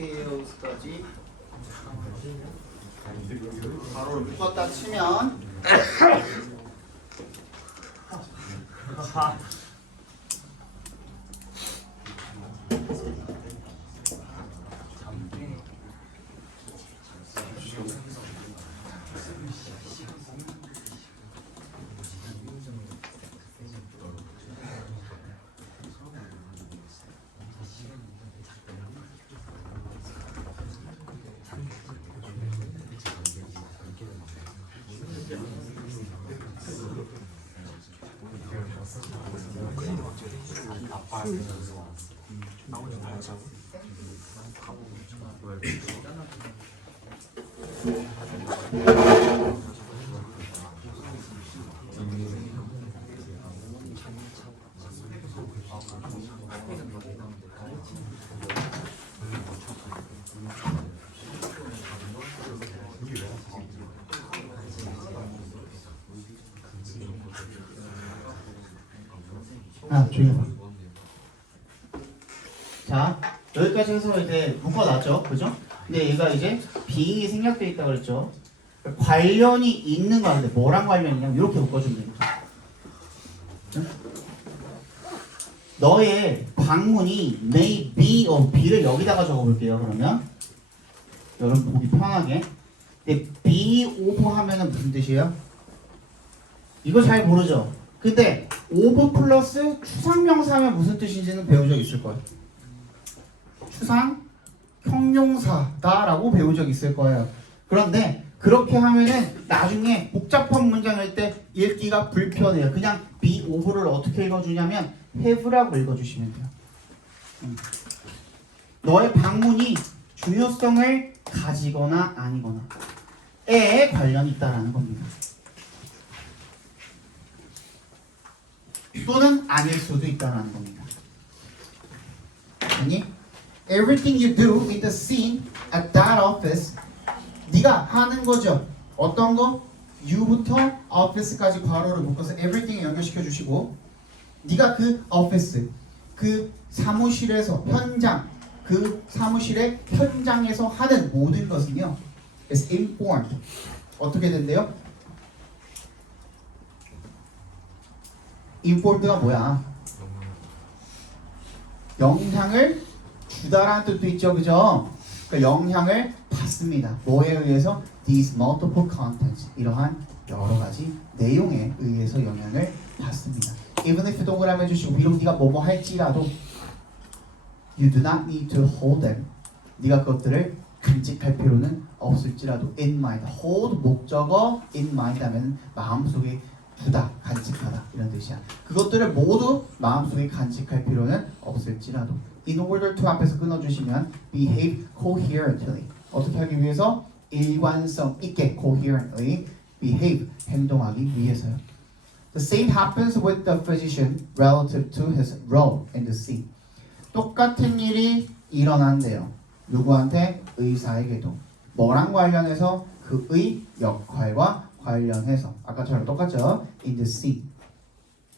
스케일까지 바로 묶었다 치면 조용히 봐. 자, 여기까지 해서 이제 묶어놨죠, 그죠? 근데 얘가 이제 빙이 생략되어 있다 그랬죠. 관련이 있는 거 같은데 뭐랑 관련이냐면 이렇게 묶어주면 됩니다. 응? 너의 방문이 may be of B를 여기다가 적어볼게요. 그러면 여러분 보기 편하게. 근데 be over 하면은 무슨 뜻이에요? 이거 잘 모르죠? 근데 over 플러스 추상명사하면 무슨 뜻인지는 배운 적 있을 거예요. 추상 형용사다라고 배운 적 있을 거예요. 그런데 그렇게 하면은 나중에 복잡한 문장일 때 읽기가 불편해요. 그냥 be over를 어떻게 읽어주냐면 have라고 읽어주시면 돼요. 너의 방문이 중요성을 가지거나 아니거나에 관련이 있다라는 겁니다. 또는 아닐 수도 있다는 겁니다. 아니, everything you do in the scene at that office, 네가 하는 거죠. 어떤 거? you부터 office까지 괄호를 묶어서 everything에 연결시켜 주시고, 네가 그 office, 그 사무실에서 현장, 그 사무실의 현장에서 하는 모든 것은요, is informed. 어떻게 된대요? informed가 뭐야? 영향을 주다라는 뜻도 있죠, 그죠? 그러니까 영향을 받습니다. 뭐에 의해서? These multiple contents, 이러한 여러 가지 내용에 의해서 영향을 받습니다. Even if 동그라미 해주시고 비록 네가 뭐뭐 할지라도 You do not need to hold them. 네가 그것들을 간직할 필요는 없을지라도 in mind, hold 목적어 in mind 하면 마음속에 두다, 간직하다 이런 뜻이야. 그것들을 모두 마음속에 간직할 필요는 없을지라도 in order to 앞에서 끊어주시면 behave coherently 어떻게 하기 위해서? 일관성 있게 coherently behave 행동하기 위해서요. The same happens with the physician relative to his role in the scene. 똑같은 일이 일어난대요. 누구한테? 의사에게도. 뭐랑 관련해서? 그의 역할과 관련해서. 아까처럼 똑같죠? In the scene.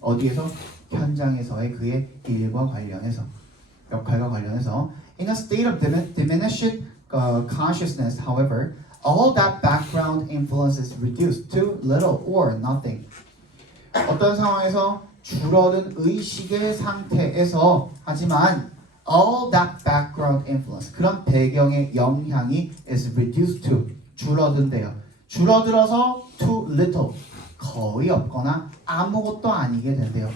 어디에서? 현장에서의 그의 일과 관련해서. 역할과 관련해서. In a state of diminished consciousness, however, all that background influence is reduced to little or nothing. 어떤 상황에서 줄어든 의식의 상태에서 하지만 all that background influence 그런 배경의 영향이 is reduced to 줄어든대요. 줄어들어서 to little 거의 없거나 아무것도 아니게 된대요.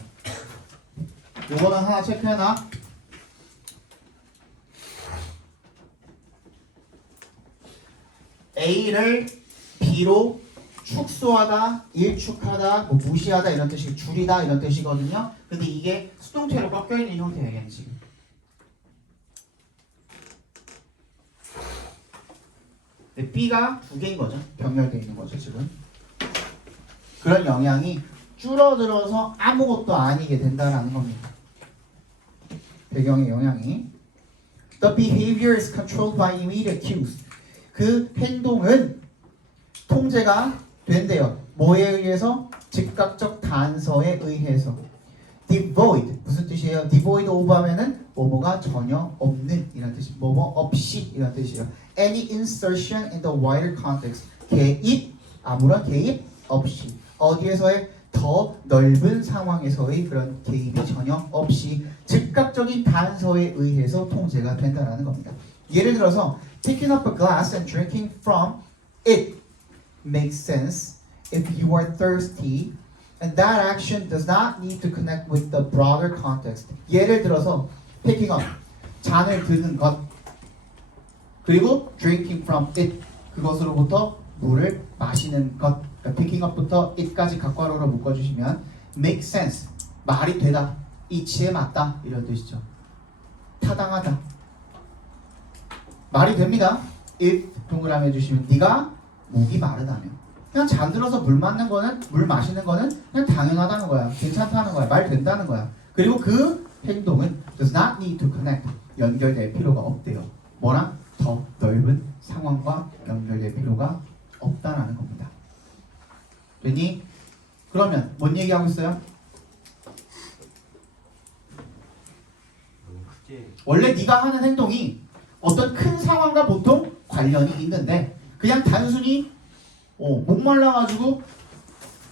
요거는 하나 체크해놔. A를 B로 축소하다, 일축하다, 뭐 무시하다 이런 뜻이 줄이다 이런 뜻이거든요. 근데 이게 수동태로 꺾여 있는 형태예요, 얘는 지금. 근데 B가 두 개인 거죠. 병렬되어 있는 거죠, 지금. 그런 영향이 줄어들어서 아무것도 아니게 된다라는 겁니다. 배경의 영향이. The behavior is controlled by immediate cues. 그 행동은 통제가 된대요. 뭐에 의해서? 즉각적 단서에 의해서. devoid 무슨 뜻이에요? devoid of 하면은 뭐뭐가 전혀 없는 이런 뜻이 뭐뭐 없이 이런 뜻이에요. any insertion in the wider context 개입 아무런 개입 없이 어디에서의 더 넓은 상황에서의 그런 개입이 전혀 없이 즉각적인 단서에 의해서 통제가 된다라는 겁니다. 예를 들어서 picking up a glass and drinking from it makes sense if you are thirsty and that action does not need to connect with the broader context. 예를 들어서 picking up 잔을 드는 것 그리고 drinking from it 그것으로부터 물을 마시는 것 그러니까 picking up부터 it까지 각괄호로 묶어주시면 make sense 말이 되다 이치에 맞다 이런 뜻이죠. 타당하다 말이 됩니다. if 동그라미 해주시면 네가 목이 마르다면 그냥 잠들어서 물 마시는 거는 그냥 당연하다는 거야. 괜찮다는 거야. 말 된다는 거야. 그리고 그 행동은 does not need to connect 연결될 필요가 없대요. 뭐랑? 더 넓은 상황과 연결될 필요가 없다라는 겁니다. 됐니? 그러면 뭔 얘기하고 있어요? 원래 네가 하는 행동이 어떤 큰 상황과 보통 관련이 있는데 그냥 단순히 목말라가지고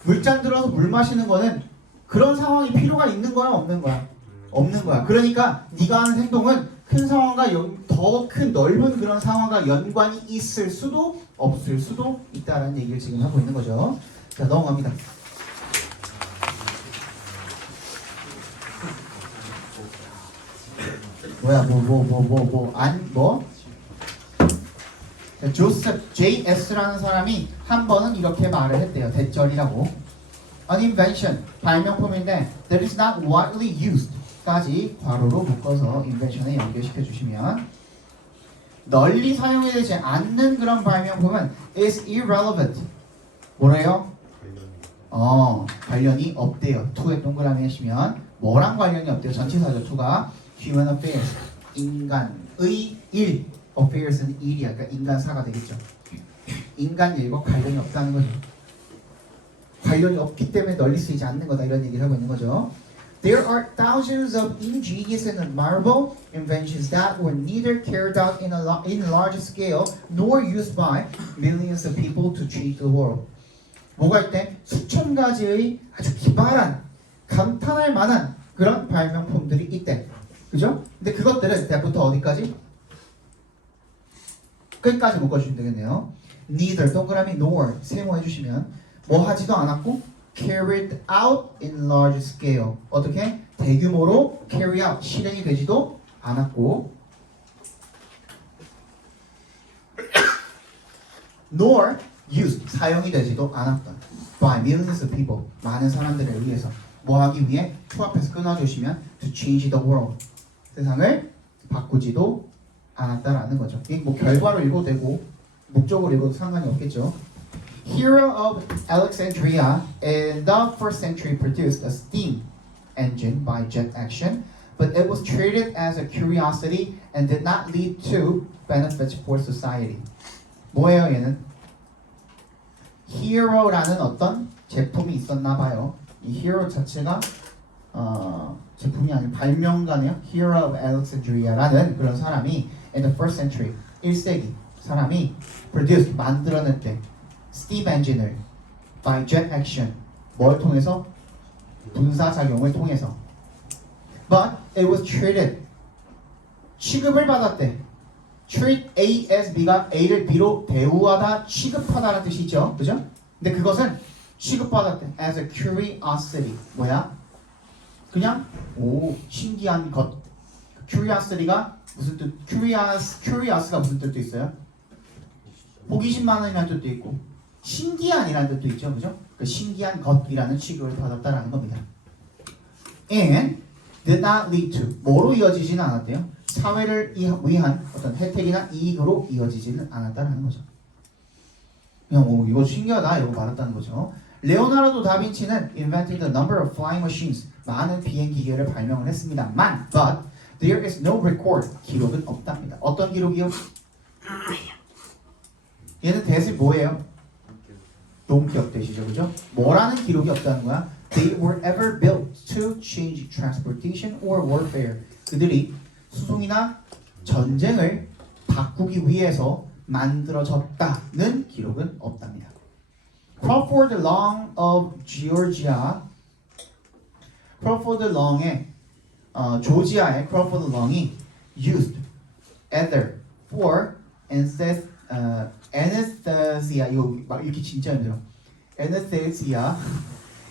물잔 들어서 물 마시는 거는 그런 상황이 필요가 있는 거야 없는 거야? 없는 거야. 그러니까 네가 하는 행동은 큰 상황과 더 큰 넓은 그런 상황과 연관이 있을 수도 없을 수도 있다라는 얘기를 지금 하고 있는 거죠. 자 넘어갑니다. 뭐야 조셉 J.S.라는 사람이 한 번은 이렇게 말을 했대요. 대절이라고. An invention, 발명품인데 that is not widely used 까지 괄호로 묶어서 invention에 연결시켜 주시면 널리 사용되지 않는 그런 발명품은 is irrelevant. 뭐래요? 관련이 없대요. to에 동그라미 하시면 뭐랑 관련이 없대요? 전치사죠. to가 human affairs, 인간의 일. affairs는 일이야. 그러니까 인간사가 되겠죠. 인간 일과 관련이 없다는 거죠. 관련이 없기 때문에 널리 쓰이지 않는 거다 이런 얘기를 하고 있는 거죠. There are thousands of ingenious and admirable inventions that were neither carried out in large scale nor used by millions of people to treat the world. 뭐가 있대? 수천 가지의 아주 기발한 감탄할 만한 그런 발명품들이 있대. 그죠? 근데 그것들은 대부터 어디까지? 끝까지 묶어주시면 되겠네요. Neither 동그라미 nor 세모해 주시면 뭐 하지도 않았고 carried out in large scale 어떻게? 대규모로 carry out 실행이 되지도 않았고 nor used 사용이 되지도 않았던 by millions of people 많은 사람들을 위해서 뭐 하기 위해 to 앞에서 끊어주시면 to change the world 세상을 바꾸지도 않았다라는 거죠. 이게 뭐 결과로 읽어도 되고 목적으로 읽어도 상관이 없겠죠. Hero of Alexandria in the first century produced a steam engine by jet action, but it was treated as a curiosity and did not lead to benefits for society. 뭐예요 얘는? Hero라는 어떤 제품이 있었나 봐요. 이 Hero 자체가 제품이 아닌 발명가네요. Hero of Alexandria라는 그런 사람이 in the first century 1세기 사람이 produced 만들어냈대. steam engine을 by jet action 뭘 통해서? 분사작용을 통해서 but it was treated 취급을 받았대. treat A as B가 A를 B로 대우하다 취급하다라는 뜻이 있죠. 그죠? 근데 그것은 취급받았대 as a curiosity 뭐야? 그냥 오 신기한 것. curiosity가 무슨 뜻? curious가 무슨 뜻도 있어요? 호기심 많음이라는 뜻도 있고 신기한이라는 뜻도 있죠. 그죠? 그 신기한 것이라는 취급을 받았다라는 겁니다. And did not lead to 뭐로 이어지지는 않았대요. 사회를 위한 어떤 혜택이나 이익으로 이어지지는 않았다라는 거죠. 그냥 오 이거 신기하다 이러고 말았다는 거죠. 레오나르도 다빈치는 invented a number of flying machines 많은 비행 기계를 발명을 했습니다만 but there is no record 기록은 없답니다. 어떤 기록이요? 얘는 대시 뭐예요? 동기업 대시죠, 그죠? 뭐라는 기록이 없다는 거야? They were ever built to change transportation or warfare. 그들이 수송이나 전쟁을 바꾸기 위해서 만들어졌다는 기록은 없답니다. Crawford Long of Georgia. Crawford Long의 조지아의 Crawford Long이 used ether for anesthesia 이거 막 이렇게 진짜 힘들어. anesthesia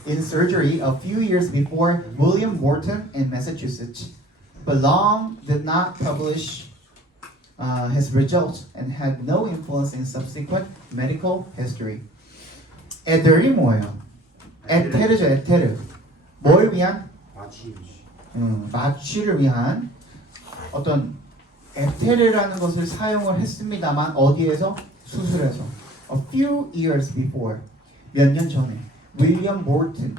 in surgery a few years before William Morton in Massachusetts. But Long did not publish his results and had no influence in subsequent medical history. 에들이 뭐예요? 에테르죠, 에테르. 뭘 위한? 마취를 위한 어떤 에테르라는 것을 사용을 했습니다만 어디에서? 수술에서. A few years before 몇 년 전에 윌리엄 몰튼의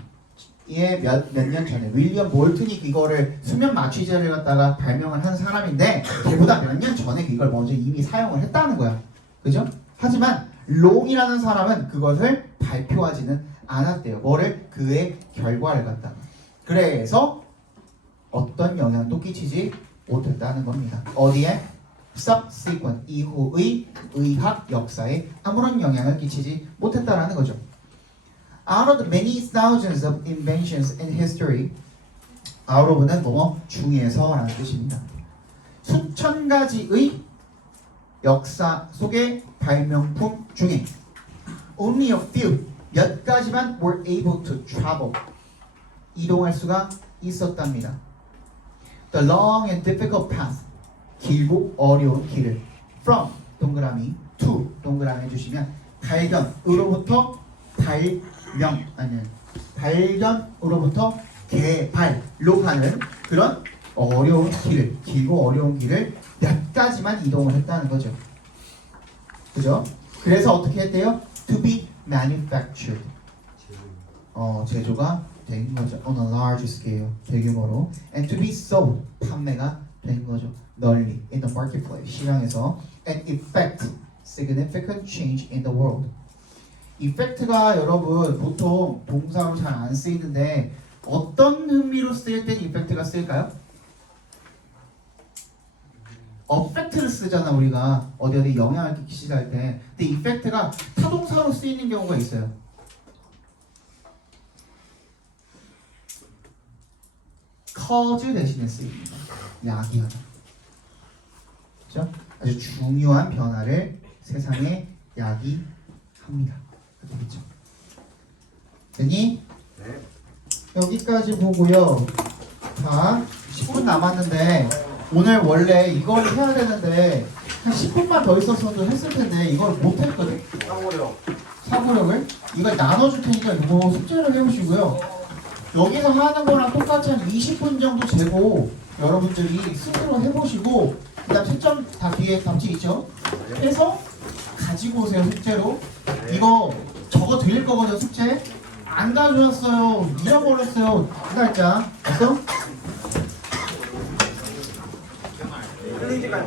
몇 년 전에 윌리엄 몰튼이 이거를 수면 마취제를 갖다가 발명을 한 사람인데 걔보다 몇 년 전에 이걸 먼저 이미 사용을 했다는 거야. 그죠? 하지만 롱이라는 사람은 그것을 발표하지는 않았대요. 뭐를? 그의 결과를 갖다가. 그래서 어떤 영향도 끼치지 못했다는 겁니다. 어디에? subsequent 이후의 의학 역사에 아무런 영향을 끼치지 못했다라는 거죠. Out of the many thousands of inventions in history, out of는 뭐뭐 중에서라는 뜻입니다. 수천 가지의 역사 속의 발명품 중에 only a few 몇 가지만 were able to travel 이동할 수가 있었답니다. The long and difficult path 길고 어려운 길을 from 동그라미 to 동그라미 해주시면 발견으로부터 발견으로부터 개발로 가는 그런 어려운 길을 길고 어려운 길을 몇 가지만 이동을 했다는 거죠. 그죠? 그래서 어떻게 했대요? To be manufactured. 제조가 된 거죠. On a large scale. 대규모로. And to be sold. 판매가 된 거죠. 널리. In the marketplace. 시장에서. And effect. Significant change in the world. effect가 여러분 보통 동사로 잘 안 쓰이는데 어떤 의미로 쓰일 때 effect가 쓰일까요? affect를 쓰잖아 우리가 어디 영향을 끼치다 할 때. 근데 effect가 타동사로 쓰이는 경우가 있어요. 커즈 대신에 쓰입니다. 야기하다. 그렇죠? 아주 중요한 변화를 세상에 야기합니다. 되겠죠? 됐니? 네. 여기까지 보고요. 자, 10분 남았는데 오늘 원래 이걸 해야 되는데 한 10분만 더 있었어도 했을 텐데 이걸 못 했거든. 사고력을 이걸 나눠줄 테니까 이거 숙제를 해보시고요. 여기서 하는 거랑 똑같이 한 20분 정도 재고 여러분들이 스스로 해보시고 그다음 채점 다 뒤에 답지 있죠? 해서 가지고 오세요. 숙제로. 이거 적어 드릴 거거든요. 숙제. 안 가져왔어요. 잃어버렸어요. 그 날짜. 됐어?